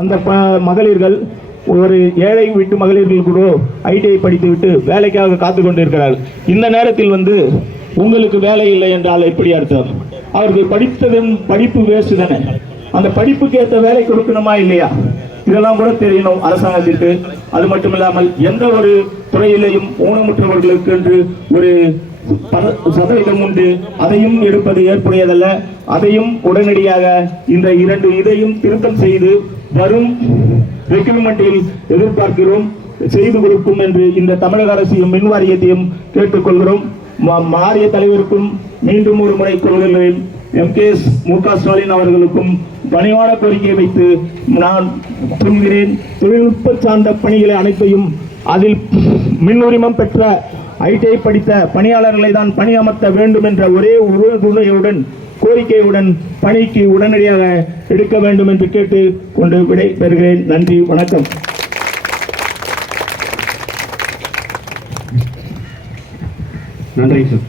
அந்த ப- மகளிர்கள் ஒரு ஏழை வீட்டு மகளிர்கள் கூட ஐடிஐ படித்துவிட்டு வேலைக்காக காத்து கொண்டிருக்கிறார்கள் இந்த நேரத்தில் வந்து உங்களுக்கு வேலை இல்லை என்றால் எப்படி அர்த்தம்? அவர்கள் படித்ததும் படிப்பு வேஸ்ட் தானே. அந்த படிப்புக்கு ஏற்ற வேலை கொடுக்கணுமா இல்லையா? இதெல்லாம் கூட தெரியணும் அரசாங்கத்திற்கு. அது மட்டும் இல்லாமல் எந்த ஒரு துறையிலையும் ஊனமுற்றவர்களுக்கு என்று ஒரு சதவீதம் உண்டு. அதையும் எடுப்பது ஏற்புடையதல்ல. அதையும் உடனடியாக இந்த இரண்டு இதையும் திருத்தம் செய்து வரும் ரெக்ரூட்மெண்டில் எதிர்பார்க்கிறோம் செய்து கொடுக்கும் என்று இந்த தமிழக அரசையும் மின் வாரியத்தையும் கேட்டுக்கொள்கிறோம். மாறிய தலைவருக்கும் மீண்டும் ஒரு முறை கொள்கிறேன் எம். கே. எஸ். மு. க. ஸ்டாலின் அவர்களுக்கும் பணிவான கோரிக்கையை வைத்து நான் சொல்கிறேன் தொழில்நுட்ப சார்ந்த பணிகளை அனைத்தையும் அதில் மின் உரிமம் பெற்ற ஐடிஐ படித்த பணியாளர்களை தான் பணியமர்த்த வேண்டும் என்ற ஒரே உறுதுணையுடன் கோரிக்கையுடன் பணிக்கு உடனடியாக எடுக்க வேண்டும் என்று கேட்டு கொண்டு விடை பெறுகிறேன். நன்றி வணக்கம். நன்றி சார்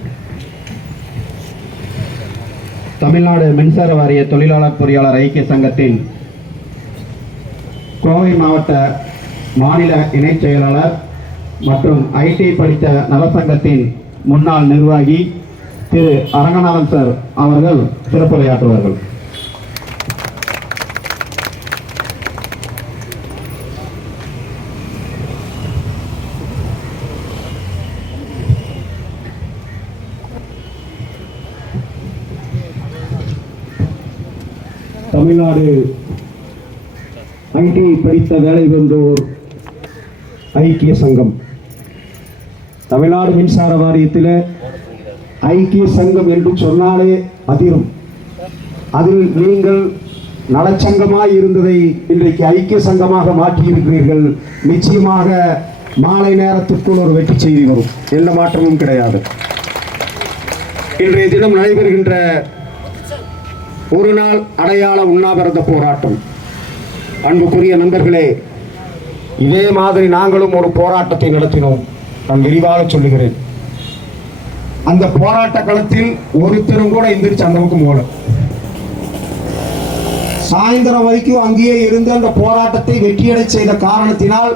தமிழ்நாடு மின்சார வாரிய தொழிலாளர் பொறியாளர் ஐக்கிய சங்கத்தின் கோவை மாவட்ட மாநில இணைச் செயலாளர் மற்றும் ஐடி படித்த நலசங்கத்தின் முன்னாள் நிர்வாகி திரு அரங்கநாதன் சார் அவர்கள் சிறப்புரையாற்றுவார்கள். தமிழ்நாடு ஐடி படித்த வேலை வென்றோர் ஐக்கிய சங்கம். தமிழ்நாடு மின்சார வாரியத்தில் ஐக்கிய சங்கம் என்று சொன்னாலே அதிரும். அதில் நீங்கள் நலச்சங்கமாய் இருந்ததை இன்றைக்கு ஐக்கிய சங்கமாக மாற்றியிருக்கிறீர்கள். நிச்சயமாக மாலை நேரத்திற்குள் ஒரு வெற்றி செய்தி வரும். எந்த மாற்றமும் கிடையாது. இன்றைய தினம் நடைபெறுகின்ற ஒரு நாள் அடையாள உண்ணாவிரத போராட்டம். அன்புக்குரிய நண்பர்களே இதே மாதிரி நாங்களும் ஒரு போராட்டத்தை நடத்தினோம். நான் விரிவாக சொல்லுகிறேன். அந்த போராட்ட களத்தில் ஒருத்தரும் கூட எந்திரிச்சு அந்த பக்கம் போல சாயந்தரம் வரைக்கும் அங்கேயே இருந்து அந்த போராட்டத்தை வெற்றியடை செய்த காரணத்தினால்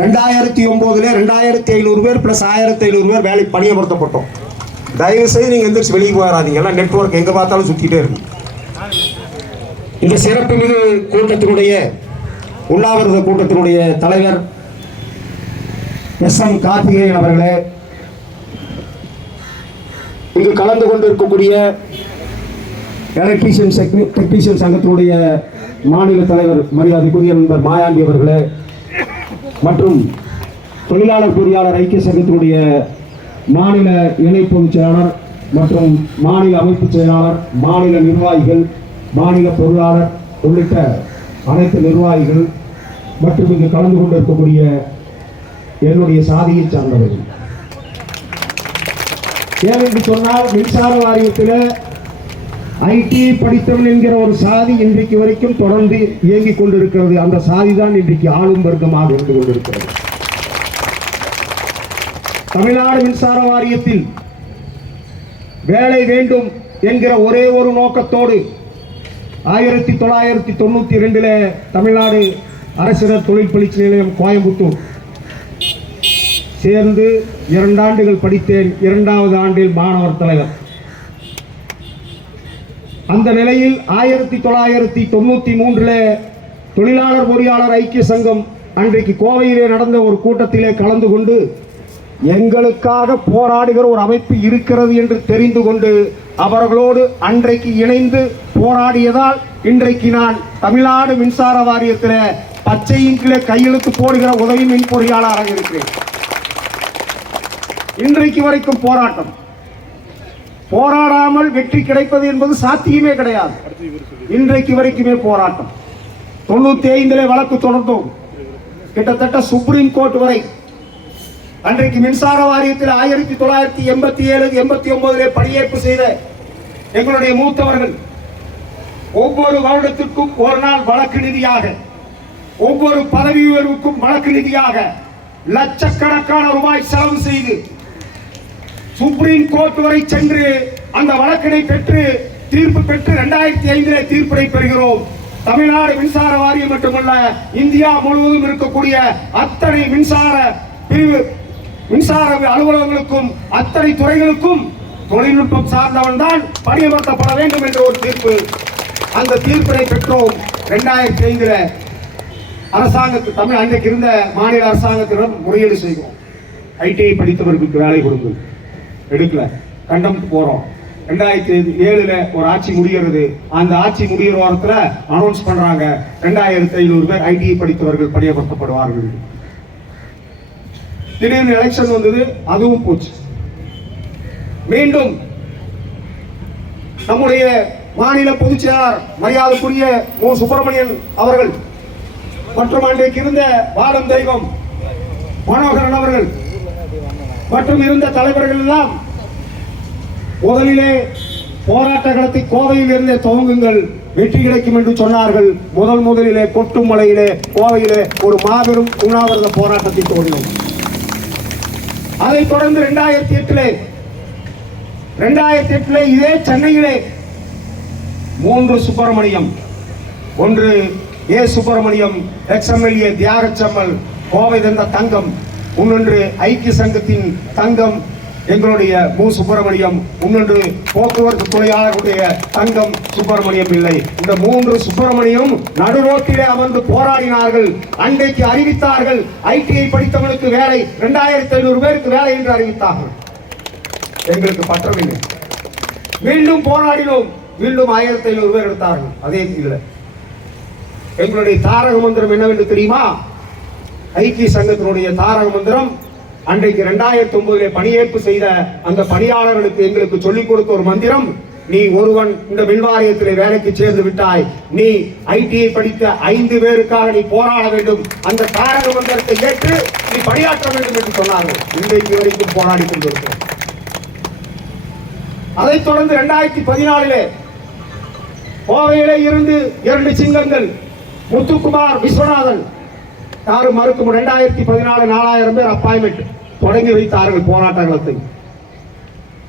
ரெண்டாயிரத்தி ஒன்பதுல ரெண்டாயிரத்தி ஐநூறு பேர் பிளஸ் ஆயிரத்தி ஐநூறு பேர் வேலை பணியமர்த்தப்பட்டோம். தயவு செய்து நீங்க எந்திரிச்சு வெளியே போயிடாதீங்க. எல்லாம் நெட்வொர்க் எங்க பார்த்தாலும் சுத்திட்டே இருக்கும். இந்த சிறப்பு மிகு கூட்டத்தினுடைய உண்ணாவிரத கூட்டத்தினுடைய தலைவர் எஸ் எம் கார்த்திகேயன் அவர்களே இங்கு கலந்து கொண்டு இருக்கக்கூடிய எலக்ட்ரீஷியன் டெக்னீஷியன் சங்கத்தினுடைய மாநில தலைவர் மரியாதைக்குரிய நண்பர் மாயாண்டி அவர்களே மற்றும் தொழிலாளர் பொறியாளர் ஐக்கிய சங்கத்தினுடைய மாநில இணை பொதுச் செயலாளர் மற்றும் மாநில அமைப்பு செயலாளர் மாநில நிர்வாகிகள் மாநில பொருளாளர் உள்ளிட்ட அனைத்து நிர்வாகிகள் மற்றும் இங்கு கலந்து கொண்டிருக்கக்கூடிய என்னுடைய சாதியை சார்ந்தவர்கள். ஏனென்று சொன்னால் மின்சார வாரியத்தில் ஐடி படித்தவன் என்கிற ஒரு சாதி இன்றைக்கு வரைக்கும் தொடர்ந்து இயங்கிக் கொண்டிருக்கிறது. அந்த சாதி தான் இன்றைக்கு ஆளும் வர்க்கமாக இருந்து கொண்டிருக்கிறது. தமிழ்நாடு மின்சார வாரியத்தில் வேலை வேண்டும் என்கிற ஒரே ஒரு நோக்கத்தோடு ஆயிரத்தி தொள்ளாயிரத்தி தொண்ணூற்றி ரெண்டில் தமிழ்நாடு அரசினர் தொழில் பயிற்சி நிலையம் கோயம்புத்தூர் சேர்ந்து இரண்டாண்டுகள் படித்தேன். இரண்டாவது ஆண்டில் மாணவர் தலைவர். அந்த நிலையில் ஆயிரத்தி தொள்ளாயிரத்தி தொண்ணூற்றி மூன்றில் தொழிலாளர் பொறியாளர் ஐக்கிய சங்கம் அன்றைக்கு கோவையிலே நடந்த ஒரு கூட்டத்திலே கலந்து கொண்டு எங்களுக்காக போராடுகிற ஒரு அமைப்பு இருக்கிறது என்று தெரிந்து கொண்டு அவர்களோடு அன்றைக்கு இணைந்து போராடியதால் இன்றைக்கு நான் தமிழ்நாடு மின்சார வாரியத்தில் பச்சையின் கீழே கையெழுத்து போடுகிற உதவி மின் பொறியாளராக இருக்கிறேன். இன்றைக்கு வரைக்கும் போராட்டம். போராடாமல் வெற்றி கிடைப்பது என்பது சாத்தியமே கிடையாது. இன்றைக்கு வரைக்குமே போராட்டம். தொண்ணூத்தி ஐந்திலே வழக்கு தொடர்ந்தோம். கிட்டத்தட்ட சுப்ரீம் கோர்ட் வரை. அன்றைக்கு மின்சார வாரியத்தில் ஆயிரத்தி தொள்ளாயிரத்தி எண்பத்தி ஏழு எண்பத்தி ஒன்பதிலே பணியேற்பு செய்த எங்களுடைய மூத்தவர்கள் ஒவ்வொரு வருடத்திற்கும் ஒரு நாள் வழக்கு நிதியாக ஒவ்வொரு பதவி உயர்வுக்கும் வழக்கு நிதியாக லட்சக்கணக்கான ரூபாய் செலவு செய்து சுப்ரீம் கோர்ட் வரை சென்று அந்த வழக்கினை பெற்று தீர்ப்பு பெற்று இரண்டாயிரத்தி ஐந்திலே தீர்ப்பினை பெறுகிறோம். தமிழ்நாடு மின்சார வாரியம் மட்டுமல்ல இந்தியா முழுவதும் இருக்கக்கூடிய அத்தனை மின்சார பிரிவு மின்சார அலுவலகங்களுக்கும் அத்தனை துறைகளுக்கும் தொழில்நுட்பம் சார்ந்தவன் தான் பணியமர்த்தப்பட வேண்டும் என்ற ஒரு தீர்ப்பு. அந்த தீர்ப்பினை பெற்றோம் இரண்டாயிரத்தி ஐந்துல. அரசாங்கத்து தமிழ் அன்றைக்கு இருந்த மாநில அரசாங்கத்திடம் முறையீடு செய்வோம். ஐடிஐ படித்தவர்களுக்கு வேலை கொடுங்கள். எடுக்கல. கண்டம் போறோம். ரெண்டாயிரத்தி ஏழுல ஒரு ஆட்சி முடிகிறது. அந்த ஆட்சி முடிகிற வாரத்துல அனௌன்ஸ் பண்றாங்க. ரெண்டாயிரத்தி ஐநூறு பேர் ஐடி படித்தவர்கள் பணியமர்த்தப்படுவார்கள். திடீர்னு எலெக்ஷன் வந்தது அதுவும் போச்சு. மீண்டும் நம்முடைய மாநில பொதுச் செயலாளர் மரியாதைக்குரிய மு. சுப்பிரமணியன் அவர்கள் மற்றும் அன்றைக்கு இருந்த வாடம் தெய்வம் மனோகரன் அவர்கள் மற்றும் இருந்த தலைவர்கள் எல்லாம் முதலிலே போராட்ட களத்தை கோவையில் இருந்தே துவங்குங்கள் வெற்றி கிடைக்கும் என்று சொன்னார்கள். முதல் முதலிலே கொட்டும் மலையிலே கோவையிலே ஒரு மாபெரும் உண்ணாவிரத போராட்டத்தை தோன்றும் அதைத் தொடர்ந்து இரண்டாயிரத்தி எட்டிலே இரண்டாயிரத்தி எட்டிலே இதே சென்னையிலே மூன்று சுப்பிரமணியம். ஒன்று ஏ சுப்பிரமணியம் எக்ஸ்எம்எல்ஏ தியாகச்சம்மல் கோவை தந்த தங்கம். இன்னொன்று ஐக்கிய சங்கத்தின் தங்கம் எங்களுடைய மு. சுப்பிரமணியம். இன்னொன்று போக்குவரத்து தொழிலாளர்களுடைய தங்கம் சுப்பிரமணியம் இல்லை. இந்த மூன்று சுப்பிரமணியம் நடுரோட்டிலே அமர்ந்து போராடினார்கள். அன்றைக்கு அறிவித்தார்கள். ஐடிஐ படித்தவனுக்கு வேலை இரண்டாயிரத்தி ஐநூறு பேருக்கு வேலை என்று அறிவித்தார்கள். எங்களுக்கு பற்றவில்லை. மீண்டும் போராடினோம். மீண்டும் ஆயிரத்தி ஐநூறு பேர் எடுத்தார்கள். அதே இல்லை எங்களுடைய தாரக மந்திரம் என்னவென்று தெரியுமா? ஐக்கிய சங்கத்தினுடைய தாரக மந்திரம் அன்றைக்கு இரண்டாயிரத்தி ஒன்பதிலே பணியேற்பு செய்த அந்த பணியாளர்களுக்கு எங்களுக்கு சொல்லிக் கொடுத்த ஒரு மந்திரம் நீ ஒருவன் இந்த மின்வாரியத்தில் வேலைக்கு சேர்ந்து விட்டாய் நீ ஐடிஐ படித்த ஐந்து பேருக்காக நீ போராட வேண்டும் அந்த தாரக மந்திரத்தை ஏற்று நீ பணியாற்ற வேண்டும் என்று சொன்னார்கள். இன்றைக்கு வரைக்கும் போராடி கொண்டிருக்கிறோம். அதைத் தொடர்ந்து இரண்டாயிரத்தி பதினாலிலே கோவையிலே இருந்து இரண்டு சிங்கங்கள் முத்துக்குமார் விஸ்வநாதன் யாரும் மறுக்கும் ரெண்டாயிரத்தி பதினாலு நாலாயிரம் பேர் அப்பாயின்மெண்ட் தொடங்கி வைத்தார்கள் போராட்டங்களுக்கு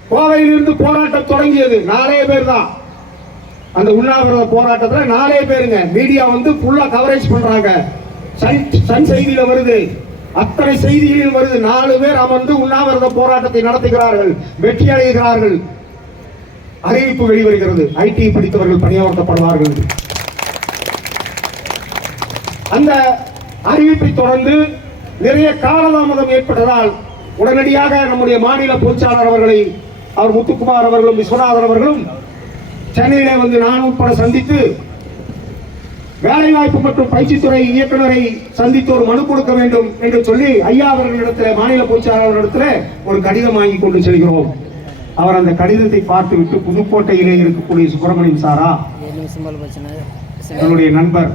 கோவையில் இருந்து போராட்டம் தொடங்கியது நாலே பேர் தான் அந்த உண்ணாவிரத போராட்டத்தில் நாலே பேருங்க. மீடியா வந்து ஃபுல்லா கவரேஜ் பண்றாங்க. சன் சன் செய்தியில வருது. அத்தனை செய்திகளில் வருது. நாலு பேர் அமர்ந்து உண்ணாவிரத போராட்டத்தை நடத்துகிறார்கள். வெற்றி அடைகிறார்கள். அறிவிப்பு வெளிவருகிறது. ஐடி படித்தவர்கள் பணியமர்த்தப்படுவார்கள் அந்த அறிவிப்பை தொடர்ந்து நிறைய காலதாமதம் ஏற்பட்டதால் உடனடியாக நம்முடைய மாநில பொதுச்சாளர் அவர்களை அவர் முத்துக்குமார் அவர்களும் விஸ்வநாதன் அவர்களும் சென்னையிலே வந்து நான் உட்பட சந்தித்து வேலைவாய்ப்பு மற்றும் பயிற்சித்துறை இயக்குனரை சந்தித்து ஒரு மனு கொடுக்க வேண்டும் என்று சொல்லி ஐயா அவர்களிடத்தில் மாநில பொதுச்சாளர் அவர்களிடத்தில் ஒரு கடிதம் வாங்கி கொண்டு செல்கிறோம். அவர் அந்த கடிதத்தை பார்த்துவிட்டு புதுக்கோட்டையிலே இருக்கக்கூடிய சுப்பிரமணியம் சாரா. என்னுடைய நண்பர்.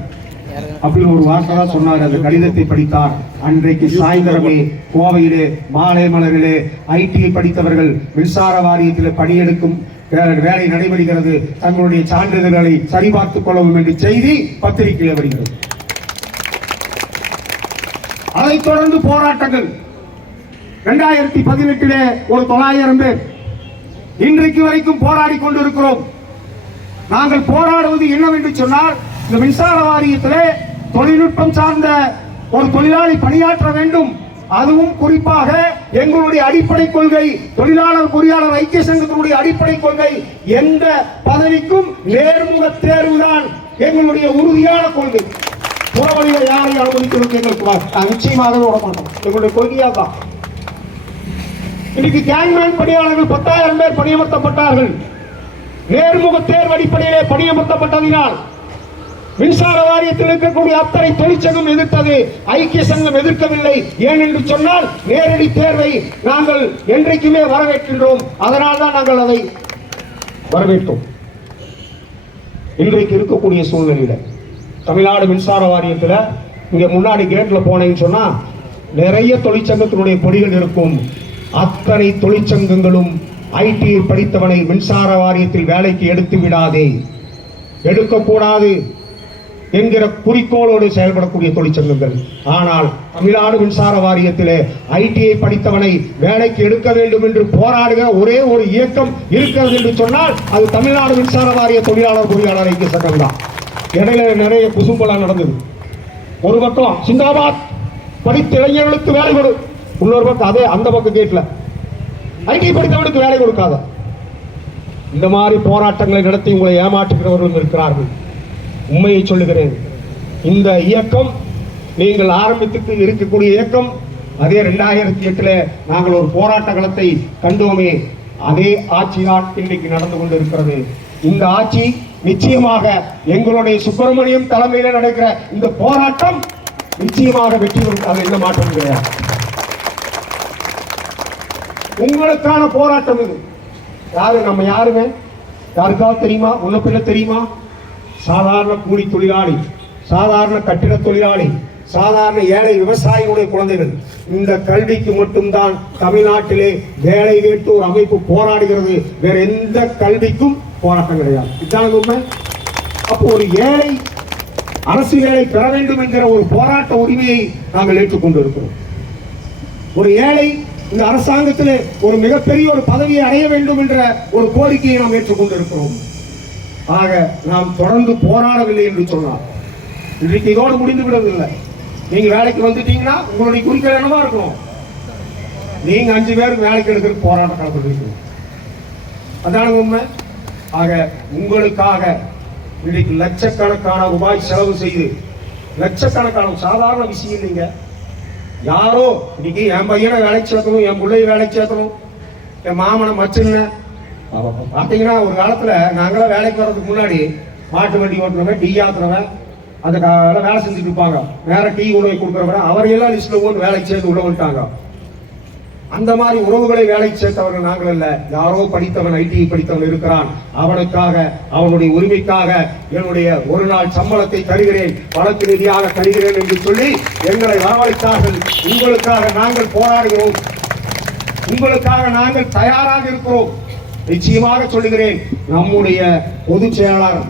அப்படின்னு ஒரு வார்த்தை சொன்னார் அந்த கடிதத்தை படித்தார். அன்றைக்கு சாயந்தரமே கோவையிலே மாலை மலரிலே ஐடி படித்தவர்கள் மின்சார வாரியத்தில் பணியெடுக்கும் வே- வேலை நடைபெறுகிறது. தங்களுடைய சான்றிதழ்களை சரிபார்த்துக் கொள்ளவும் என்று செய்தி பத்திரிகையில் வருகிறது. அதைத் தொடர்ந்து போராட்டங்கள். இரண்டாயிரத்தி பதினெட்டிலே ஒரு தொள்ளாயிரம் பேர் இன்றைக்கு வரைக்கும் போராடி கொண்டிருக்கிறோம். நாங்கள் போராடுவது என்னவென்று சொன்னால் இந்த மின்சார வாரியத்திலே தொழில்நுட்பம் சார்ந்த ஒரு தொழிலாளி பணியாற்ற வேண்டும். அதுவும் குறிப்பாக எங்களுடைய அடிப்படை கொள்கை தொழிலாளர் பொறியாளர் ஐக்கிய சங்கத்தினுடைய அடிப்படை கொள்கை எந்த பதவிக்கும் நேர்முக தேர்வுதான் எங்களுடைய உறுதியான கொள்கை. புறவழியை யாரை அனுமதிக்கிறது எங்களுக்கு நிச்சயமாக விட மாட்டோம். எங்களுடைய கொள்கையாக தான். இன்னைக்கு கேங்மேன் பணியாளர்கள் பத்தாயிரம் பேர் பணியமர்த்தப்பட்டார்கள். நேர்முக தேர்வு அடிப்படையிலே பணியமர்த்தப்பட்டதினால் மின்சார வாரியத்தில் இருக்கக்கூடிய அத்தனை தொழிற்சங்கம் எதிர்த்தது ஐக்கிய சங்கம் எதிர்க்கவில்லை. ஏனென்று சொன்னால் நேரடி தேர்வை நாங்கள் என்றைக்குமே வரவேற்கின்றோம். அதனால் தான் நாங்கள் அதை வரவேற்றோம். இன்றைக்கு இருக்கக்கூடிய சூழ்நிலையில தமிழ்நாடு மின்சார வாரியத்தில் இங்கே முன்னாடி கேட்டில் போனேன்னு சொன்னால் நிறைய தொழிற்சங்கத்தினுடைய பொடிகள் இருக்கும். அத்தனை தொழிற்சங்கங்களும் ஐடி படித்தவனை மின்சார வாரியத்தில் வேலைக்கு எடுத்து விடாதே. எடுக்கக்கூடாது. என்கிற குறிக்கோளோடு செயல்படக்கூடிய தொழிற்சங்கங்கள் ஆனால் தமிழ்நாடு மின்சார வாரியத்திலே ஐடிஐ படித்தவனை வேலைக்கு எடுக்க வேண்டும் என்று போராடுகிற ஒரே ஒரு இயக்கம் இருக்கிறது என்று சொன்னால் அது தமிழ்நாடு மின்சார வாரிய தொழிலாளர் பொறியாளர் ஐக்கிய சங்கம் தான். இடையில நிறைய குசும்பலாம் நடந்தது. ஒரு பக்கம் சிந்தாபாத் படித்த இளைஞர்களுக்கு வேலை கொடு. இன்னொரு பக்கம் அதே அந்த பக்கம் கேட்கல ஐடி படித்தவனுக்கு வேலை கொடுக்காத. இந்த மாதிரி போராட்டங்களை நடத்தி உங்களை ஏமாற்றுகிறவர்களும் இருக்கிறார்கள். உண்மையை சொல்லுகிறேன். இந்த இயக்கம் நீங்கள் ஆரம்பித்துக்கு இருக்கக்கூடிய இயக்கம் அதே ரெண்டாயிரத்தி எட்டுல நாங்கள் ஒரு போராட்ட களத்தை கண்டோமே அதே ஆட்சிதான் இன்றைக்கு நடந்து கொண்டிருக்கிறது. இந்த ஆட்சி நிச்சயமாக எங்களுடைய சுப்பிரமணியம் தலைமையில நடக்கிற இந்த போராட்டம் நிச்சயமாக வெற்றி பெறும். அது எந்த மாற்றம் கிடையாது. உங்களுக்கான போராட்டம் இது. யாரு நம்ம யாருமே யாருக்காவது தெரியுமா? உன்ன பிள்ளை தெரியுமா? சாதாரண கூலி தொழிலாளி சாதாரண கட்டிட தொழிலாளி சாதாரண ஏழை விவசாயிகளுடைய குழந்தைகள் இந்த கல்விக்கு மட்டும்தான் தமிழ்நாட்டிலே வேலை கேட்டு ஒரு அமைப்பு போராடுகிறது. வேற எந்த கல்விக்கும் போராட்டம் கிடையாது. இதுதான் உண்மை? அப்போ ஒரு ஏழை அரசு வேலை பெற வேண்டும் என்கிற ஒரு போராட்ட உரிமையை நாங்கள் ஏற்றுக்கொண்டு இருக்கிறோம் ஒரு ஏழை இந்த அரசாங்கத்திலே ஒரு மிகப்பெரிய ஒரு பதவியை அடைய வேண்டும் என்ற ஒரு கோரிக்கையை நாம் ஏற்றுக்கொண்டிருக்கிறோம் ஆக நாம் தொடர்ந்து போராடவில்லை என்று சொன்னார். இன்றைக்கு இதோடு முடிந்து விடவில்லை நீங்க வேலைக்கு வந்துட்டீங்கன்னா உங்களுடைய குறிக்கோள் என்னவா இருக்கும்? நீங்க அஞ்சு பேருக்கு வேலைக்கு எடுக்கிற போராட்டம் கலந்துருக்கீங்க அதான உண்மை? ஆக உங்களுக்காக இன்றைக்கு லட்சக்கணக்கான ரூபாய் செலவு செய்து லட்சக்கணக்கான சாதாரண விஷயம் இல்லைங்க. யாரோ இன்னைக்கு என் பையனை வேலைக்கு சேர்க்கணும் என் பிள்ளைய வேலைக்கு சேர்க்கணும் என் மாமனை மச்சின்ன பார்த்தீங்கன்னா ஒரு காலத்தில் நாங்களாம் வேலைக்கு வர்றதுக்கு முன்னாடி மாட்டு வண்டி ஓட்டுறவன் டீ ஆத்துறவன் அந்த கால வேலை செஞ்சுட்டு இருப்பாங்க. வேற டீ உணவை கொடுக்குறவன் அவரையெல்லாம் லிஸ்ட்ல போட்டு வேலைக்கு சேர்த்து உள்ள வந்துட்டாங்க. அந்த மாதிரி உறவுகளை வேலைக்கு சேர்த்தவர்கள் நாங்கள் அல்ல யாரோ படித்தவன் ஐடி படித்தவன் இருக்கிறான். அவனுக்காக அவனுடைய உரிமைக்காக என்னுடைய ஒரு நாள் சம்பளத்தை தருகிறேன் வழக்கு ரீதியாக தருகிறேன் என்று சொல்லி எங்களை வரவழைத்தார்கள். உங்களுக்காக நாங்கள் போராடுகிறோம். உங்களுக்காக நாங்கள் தயாராக இருக்கிறோம். நிச்சயமாக சொல்லுகிறேன் நம்முடைய பொதுச் செயலாளர்